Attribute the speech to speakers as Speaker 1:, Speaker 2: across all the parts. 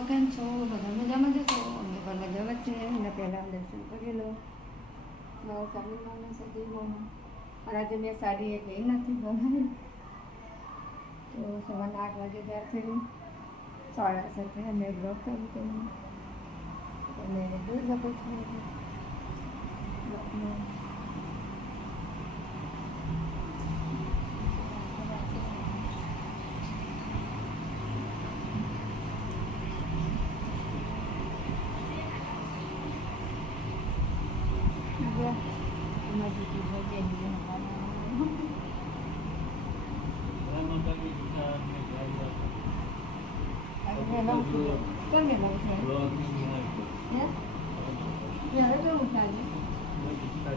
Speaker 1: કેમ છો બધા મજામાં જશો અમે પણ મજામાં જ છે એના પહેલાં દર્શન કરી લો મારા સ્વામિનારાયણ પણ આજે મેં સાડી એ એ નથી બનાવી તો સવારના આઠ વાગે ત્યાર થઈ સાડા સાતે અમે ચાલુ કર્યું તમે જોઈ શકો છો તો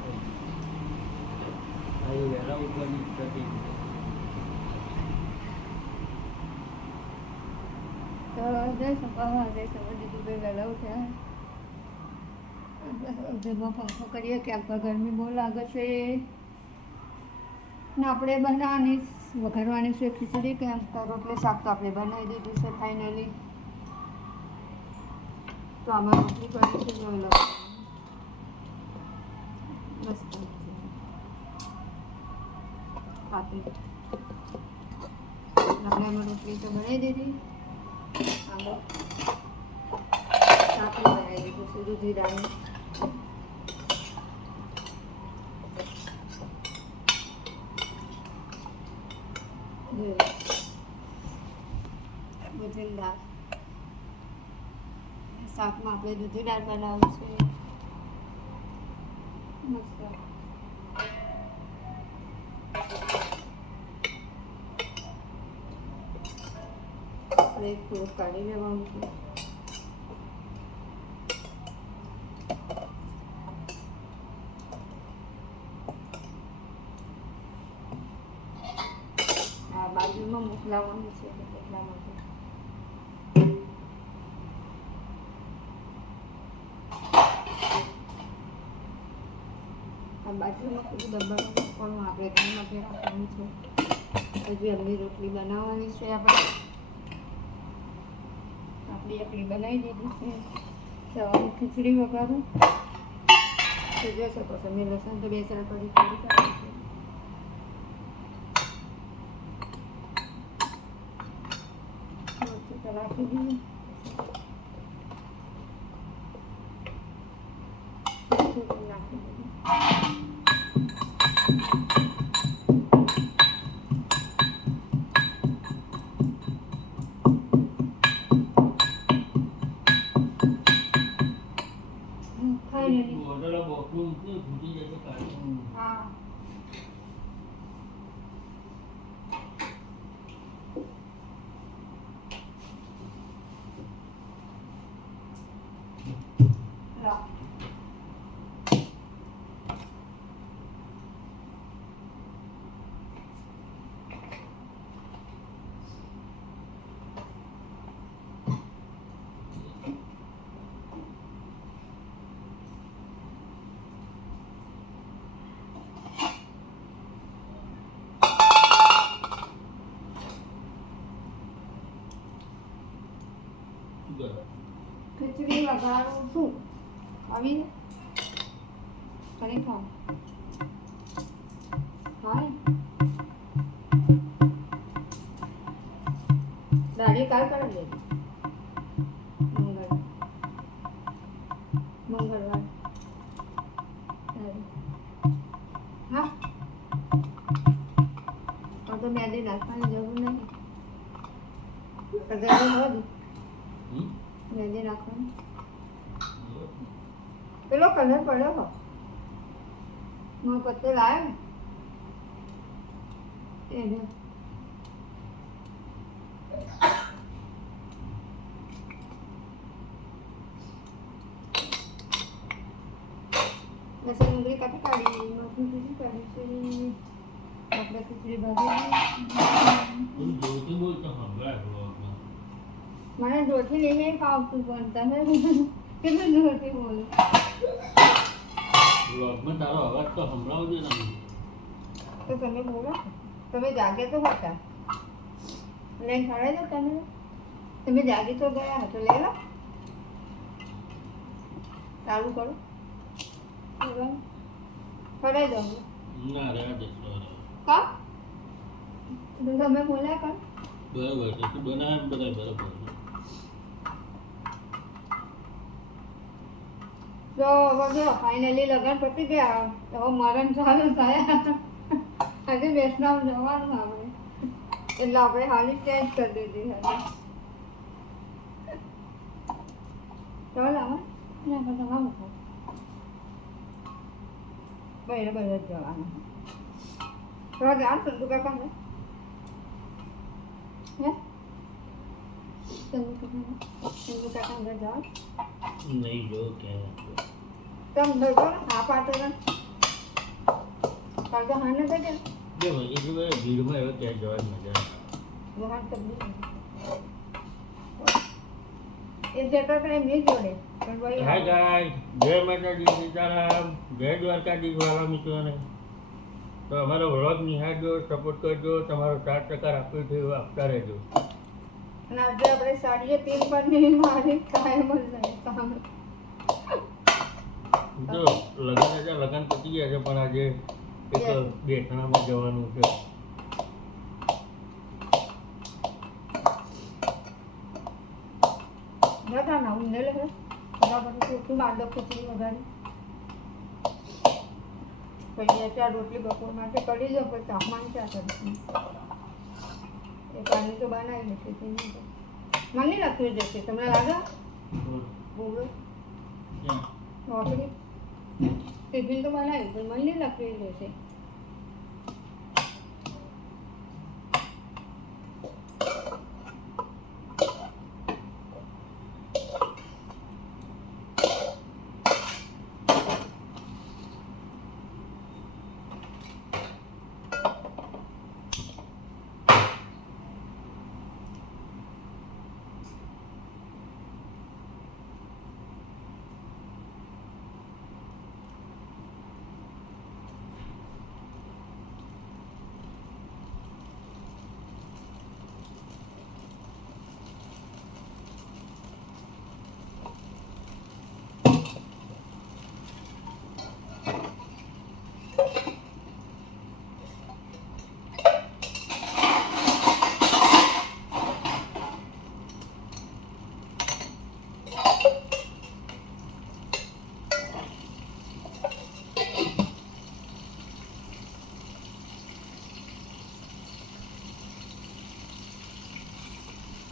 Speaker 1: સપા જય સપા દીદી ભાઈ વહેલા ઉઠ્યા કરીએ કે ગરમી બહુ લાગે છે ને આપણે બનાવવાની વઘારવાની છે ખીચડી કેમ તો રોટલી, શાક તો આપણે બનાવી દીધું છે ફાઇનલી તો આમાં રોટલી કરી છે મસ્ત પાતળી આપણે એમાં રોટલી તો બનાવી દીધી. આમાં શાક બનાવી દીધું છે દૂધી દાળનું. ભોજન આપણે દૂધી દાળ બનાવું છે મસ્ત થોડુંક કાઢી લેવાનું છે આ બાજુમાં મોકલાવાનું છે એટલે માટે બાજુમાં બધું પણ આપણે ઘર રાખવાનું છે હજી એમની રોટલી બનાવવાની છે આપણી એકલી બનાવી દીધી. છે સવારની ખીચડી વગાડું તો જોઈ શકો છો મેં લસણ તો બેસણ કરી કરી કાઢી છે રાખી દીધું. વઘારું છું આવી કરી ખાવ હા દાઢી કાલ કરી દે મંગળવાર. મંગળવાર. હા. તો મહેંદી નાખવાની જરૂર નહીં. કદાચ હોય નાખવાની પેલો કલર પડ્યો હો હું પત્તે લાવ્યો ને એને લસણ ડુંગળી કાપી કાઢી મરચું બીજું કાઢી છે આપણે ખીચડી ભાજી મને જોરથી લઈ નહીં ફાવતું પણ તમે કેટલું જોરથી બોલો?
Speaker 2: તારો અવાજ તો સંભળાવજો તમે
Speaker 1: તો તમે બોલો. તમે જાગે તો હતા. લઈને ખડે તો તમે? તમે જાગી તો ગયા લઈ ચાલુ કરો. કરાવી દો
Speaker 2: ના રહેવા દે
Speaker 1: કા? તમે બોલ્યા કર.
Speaker 2: બરાબર છે. તું બનાવે બધા બરાબર
Speaker 1: તો હવે જો ફાઇનલી લગ્ન પતી ગયા. હવે મરણ ચાલુ થયા. આજે બેસનામ જવાનું આપણે. એટલે આપણે હાલી ચેન્જ કરી દીધી હતી ચાલ આવે ના કરતા મૂકો બહેરે બહેરે જ જવાનું થોડા ધ્યાન ચંદુ કાકા હે ચંદુ કાકા ચંદુ કાકા અંદર જાઓ
Speaker 2: નહીં જો કે
Speaker 1: તમ ભરતો ને હા પાડતો ને કાલ તો
Speaker 2: કે જો એટલું બધું ભીડમાં એવો ત્યાં જવાની મજા.
Speaker 1: વહાણ તબલી એ જતો તો એમની જોડે
Speaker 2: હાય ગાઈસ જય માતાજી સીતારામ જય દ્વારકાધીશ વાળા મિત્રોને તો અમારો વ્લોગ નિહાળજો સપોર્ટ કરજો, તમારો ચાર ટકા આપ્યો છે આપતા રહેજો
Speaker 1: અને આજે આપણે સાડીએ તીન પર નહીં મારી કાયમ જ નહીં કામ
Speaker 2: જો લગન છે લગન પતી ગયા છે પણ આજે એક. બેઠણામાં જવાનું છે.
Speaker 1: જતા ના ઊંધે લે બરાબર ચોખ્ખું બાંધો ખીચડી વગાડી પછી ચાર રોટલી બપોર માટે કરી લો પછી તાપમાન ચા કરીશું. પાણી તો બનાવી તો મને લખ્યું જશે તમને લાગે? ટિફિન તો બનાવી પણ મને લખવી જશે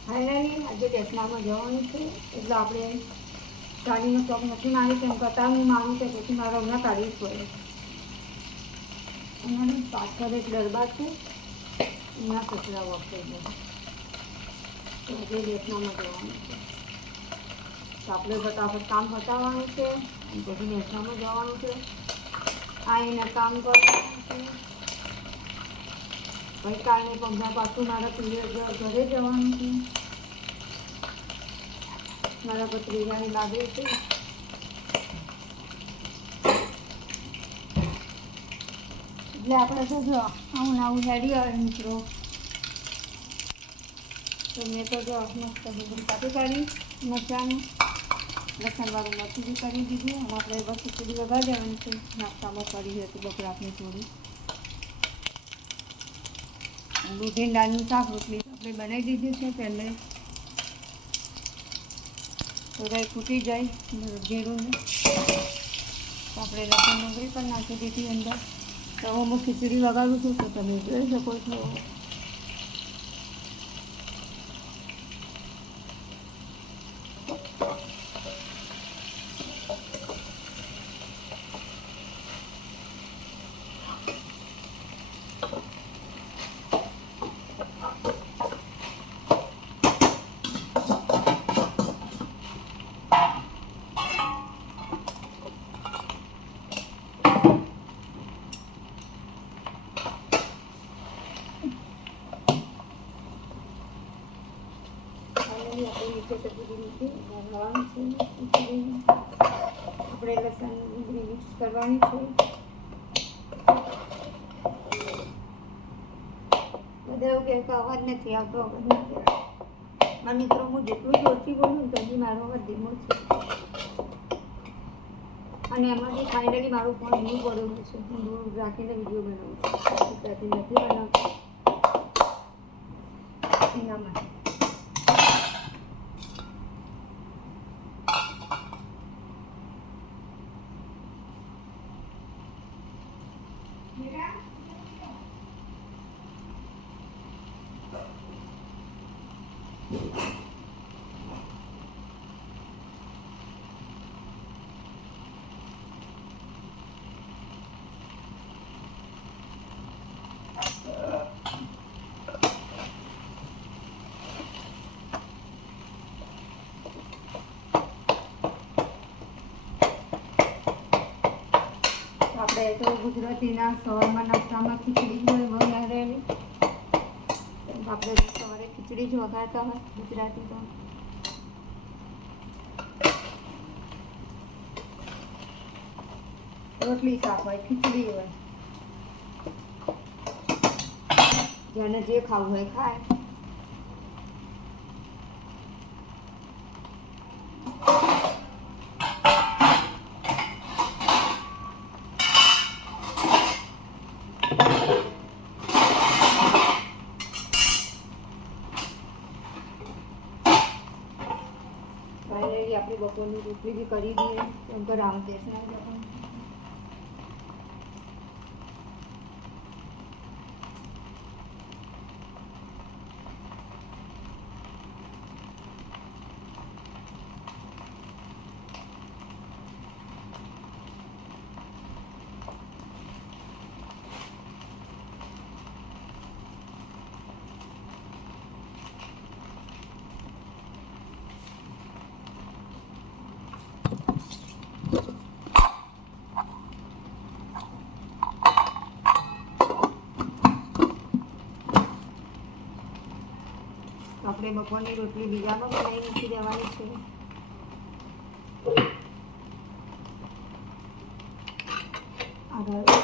Speaker 1: ફાઇનલી આજે બેસનામાં જવાનું છે, એટલે આપણે ગાડીનો સ્ટોક નથી મારી તેમ કરતાં હું માનું કે પછી મારે હમણાં કાઢવી પડે. અમારી પાછળ એક ગરબા છે, એના કચરા ગયા તો આજે બેસનામાં જવાનું છે. તો આપણે ફટાફટ કામ પતાવવાનું છે, અને પછી બેસનામાં જવાનું છે. આવીને કામ કરવાનું છે. પછી કાલને પંદર પાછું મારા પિરિયડ ઘરે જવાનું છે. મારા પત્રીજાની લાગે છે. એટલે આપણે શું જો આવું આવું હેડી આવે મિત્રો. તો મેં તો જો મસ્ત બધું કાપી કાઢી, મરચાંનું મરચું બી કરી દીધું. અને આપણે બસ ખીચડી વગાડી દેવાની છે. નાસ્તામાં કરી હતી બકરાકની થોડી. દૂધી દાળનું શાક રોટલી આપણે બનાવી દીધું છે પહેલે. કાંઈ ખૂટી જાય જીરું આપણે લસણ ડુંગળી પણ નાખી દીધી અંદર. તો હું ખીચડી વગાડું છું, તો તમે જોઈ શકો છો ફાઇનલી આપણે નીચે આપણે લસણ ડુંગળી મિક્સ કરવાની છે. બધા એવું કે અવાજ નથી આવતો, અવાજ નથી મારા મિત્રો હું જેટલું જોરથી બોલું તો હજી મારો અવાજ ધીમો છે. અને એમાંથી ફાઇનલી મારું ફોન એવું પડેલું છે. હું દૂર રાખીને વીડિયો બનાવું છું. ત્યાંથી નથી બનાવતી. એના માટે. આપણે તો ગુજરાતીના સવારમાં નાસ્તામાં ખીચડી જ હોય વઘારેલી આપણે સવારે ખીચડી જ વઘારતા હોય ગુજરાતી તો. રોટલી શાક હોય, ખીચડી હોય. જેને જે ખાવું હોય ખાય ફાઇનલી આપણી બપોરની રોટલી બી કરી દઈએ કેમ કે રામ આપણે બપોરની રોટલી બીજામાં બનાવી મૂકી દેવાની છે આગળ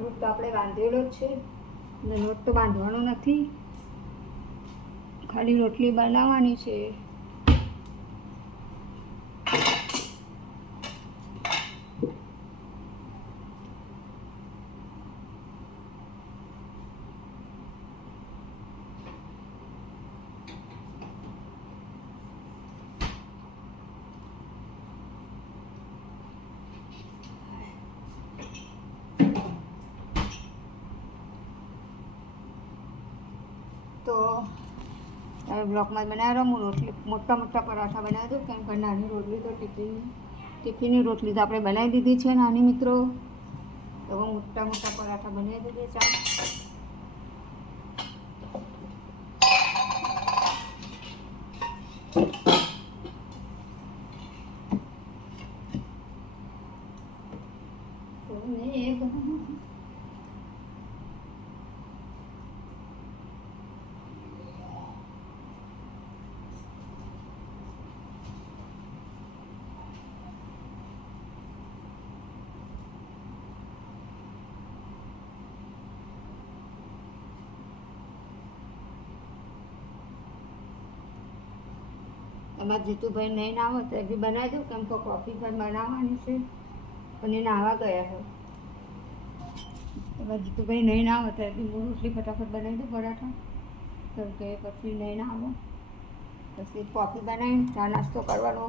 Speaker 1: લોટ તો જ છે. અને લોટ તો બાંધવાનો નથી. ખાલી રોટલી બનાવવાની છે તો તમે બ્લોકમાં જ બનાવી રહો હું રોટલી, મોટા મોટા પરાઠા બનાવ્યો હતો, કેમ કે નાની રોટલી તો ટિફિન, ટિફિનની રોટલી તો આપણે બનાવી દીધી છે, નાની મિત્રો. તો મોટા મોટા પરાઠા બનાવી દીધી ચાલો તો મેં એક એમાં જીતુભાઈ નહીં ના હોય તો બી બનાવી દઉં, કેમ કે કોફી પણ બનાવવાની છે. એ નાવા ગયા હોય એમાં જીતુભાઈ નહીં ના હોય તો બી હું રોટલી ફટાફટ બનાવી દઉં પરાઠા. કેમ કે પછી નહીં ના પછી કોફી બનાવીને ચા નાસ્તો કરવાનો.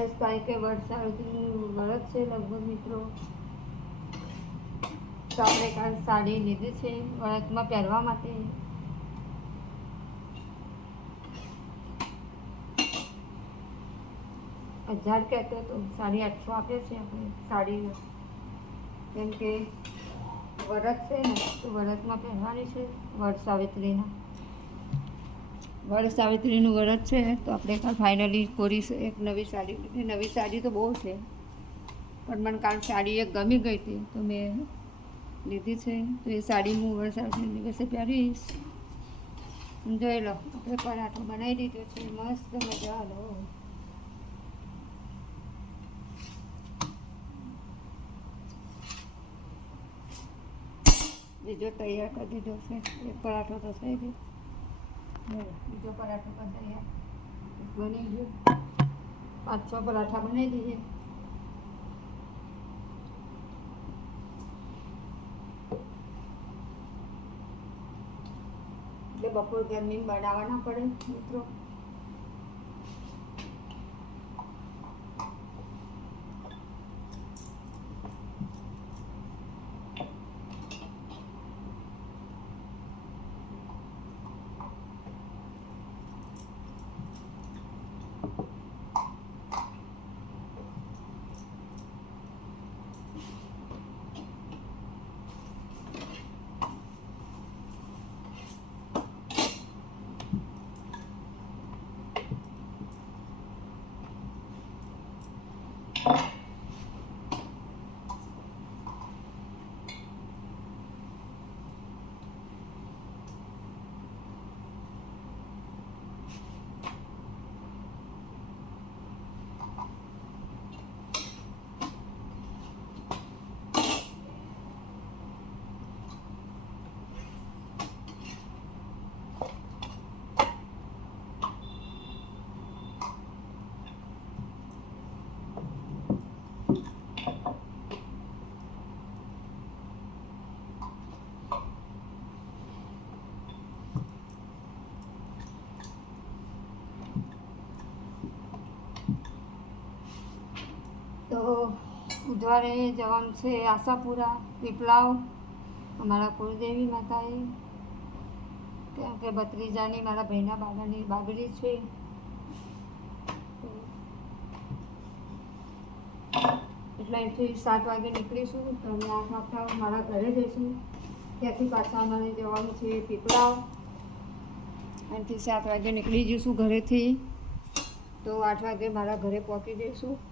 Speaker 1: દસ તારીખે વરસાદનું વરસ છે લગભગ મિત્રો. તો આપણે કાલ સાડી લીધી છે વરતમાં પહેરવા માટે. હજાર કહેતો તો સાડી આઠસો આપે છે આપણે સાડી. કેમ કે વરત છે ને, તો વરતમાં પહેરવાની છે વર વર સાવિત્રીનું વ્રત છે, તો આપણે કાલ ફાઇનલી કોરી એક નવી સાડી. નવી સાડી તો બહુ છે, પણ મને કાલ સાડી એક ગમી ગઈ હતી, તો મેં લીધી છે. તો એ સાડી હું વડ સાવિત્રી દિવસે પહેરીશ. જોઈ લો, આપણે પરાઠો બનાવી દીધો છે, મસ્ત મજા લો બીજો તૈયાર કરી દીધો છે, એક પરાઠો તો થઈ ગયો. બીજો પરાઠો બની ગયો. પાંચ છ પરાઠા બનાવી દઈએ એટલે બપોર ગરમી બનાવવા ના પડે મિત્રો. તો બુધવારે જવાનું છે આશાપુરા, પીપળાવ, અમારા કુળદેવી માતાએ. કેમ કે ભત્રીજાની મારા ભાઈના બાબાની બાગડી છે. એટલે અહીંથી સાત વાગે નીકળીશું. તો અમે આઠ વાગતા મારા ઘરે જઈશું. ત્યાંથી પાછા અમારે જવાનું છે પીપળાવ. અહીંથી સાત વાગે નીકળી જઈશું ઘરેથી. તો આઠ વાગે મારા ઘરે પહોંચી જઈશું.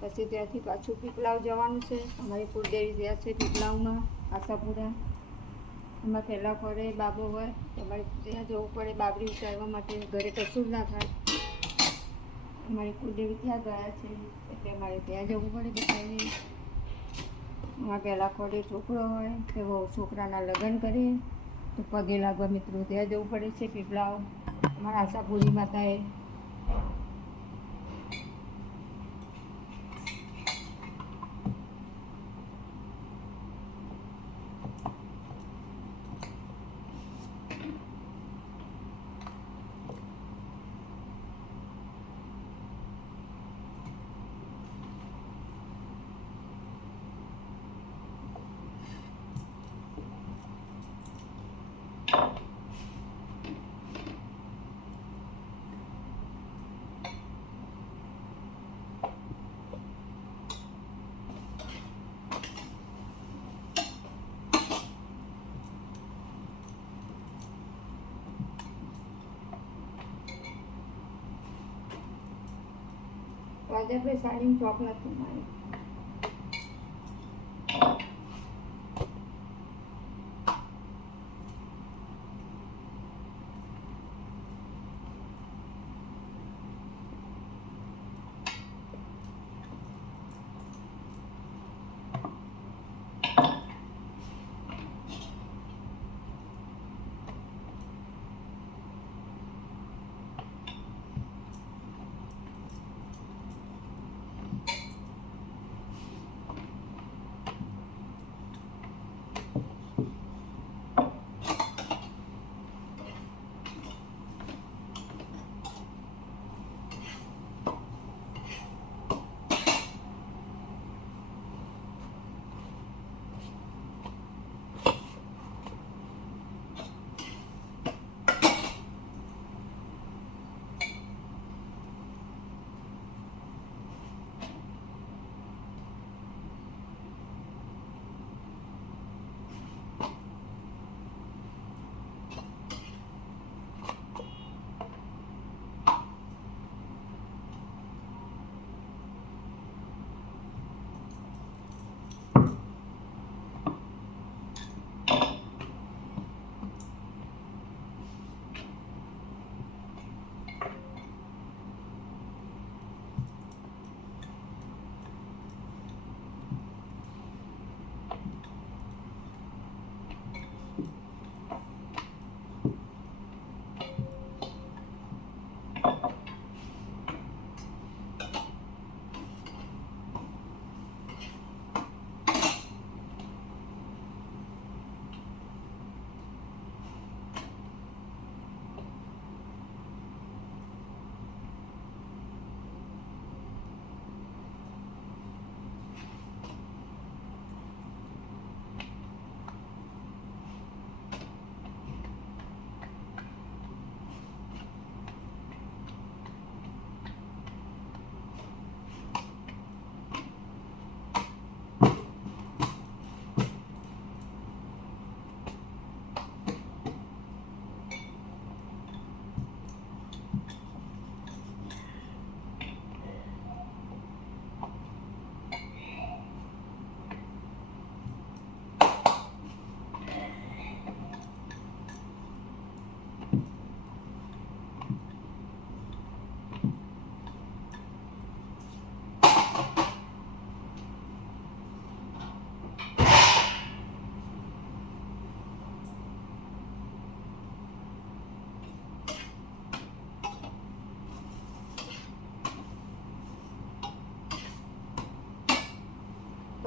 Speaker 1: પછી ત્યાંથી પાછું પીપળાવ જવાનું છે. અમારી કુળદેવી ત્યાં છે પીપળાવમાં, આશાપુરા. એમાં પહેલાં પડે બાબો હોય તમારે ત્યાં જવું પડે બાબરી ઉતારવા માટે. ઘરે કશું જ ના થાય. અમારી કુળદેવી ત્યાં ગયા છે, એટલે અમારે ત્યાં જવું પડે બધાને એમાં પહેલાં ખોડે છોકરો હોય કે છોકરાના લગ્ન કરીએ તો પગે લાગવા મિત્રો ત્યાં જવું પડે છે પીપળાવ. અમારા આશાપુરી માતાએ આજે આપણે સાડીમાં ચોક નથી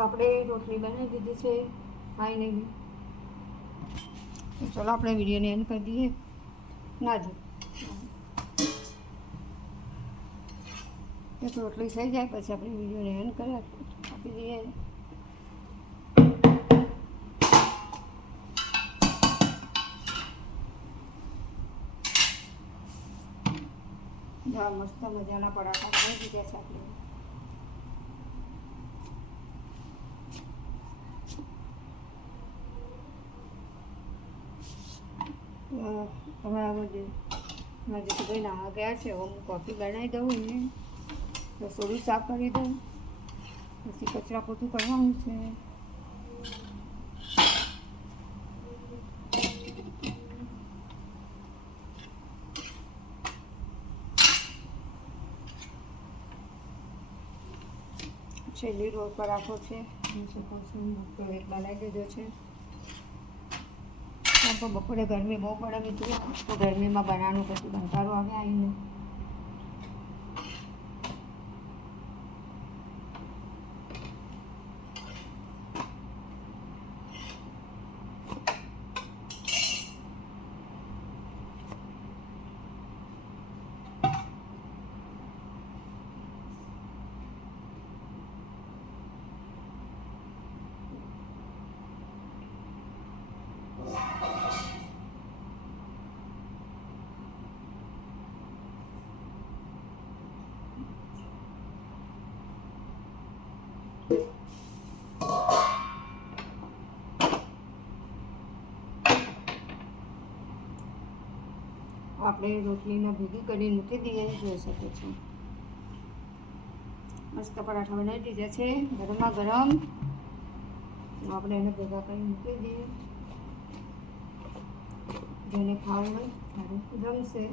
Speaker 1: આપણે રોટલી બનાવી દીધી છે ફાઇનલી નહીં ચલો આપણે વિડીયોને એન્ડ કરી દઈએ. ના જો. એક રોટલી થઈ જાય, પછી આપણે વિડીયોને એન્ડ કરી આપી દઈએ. મસ્ત મજાના પરાઠા થઈ ગયા છે આપણે. હમણાં મારા જેઠુભાઈ નાહવા ગયા છે હવે હું કોફી બનાવી દઉં એને. રસોડું સાફ કરી દઉં. પછી કચરા પોતું કરવાનું છે. છેલ્લી રોડ પર આખો છે. બનાવી દીધો છે. પણ બપોરે ગરમી બહુ પડે મિત્રો તો ગરમીમાં બનાવવાનું પછી બંકારો આવે આવીને. આપણે રોટલીને ભેગી કરી મૂકી દઈએ જોઈ શકે છે મસ્ત પરાઠા બનાવી દીધા છે, ગરમા ગરમ. આપણે એને ભેગા કરી મૂકી દઈએ. જેને ખાવું હોય ત્યારે જમશે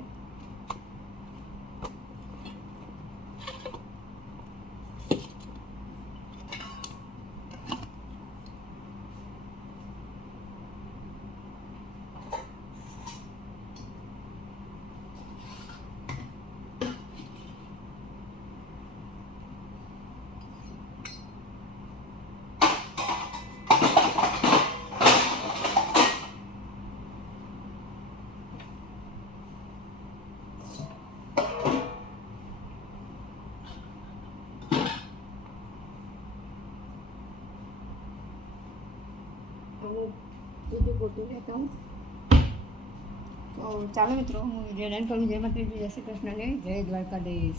Speaker 1: હું હું તો ચાલો મિત્રો, હું વીડિયો ડન કરું જય માતાજી જય શ્રી કૃષ્ણને જય દ્વારકાધીશ.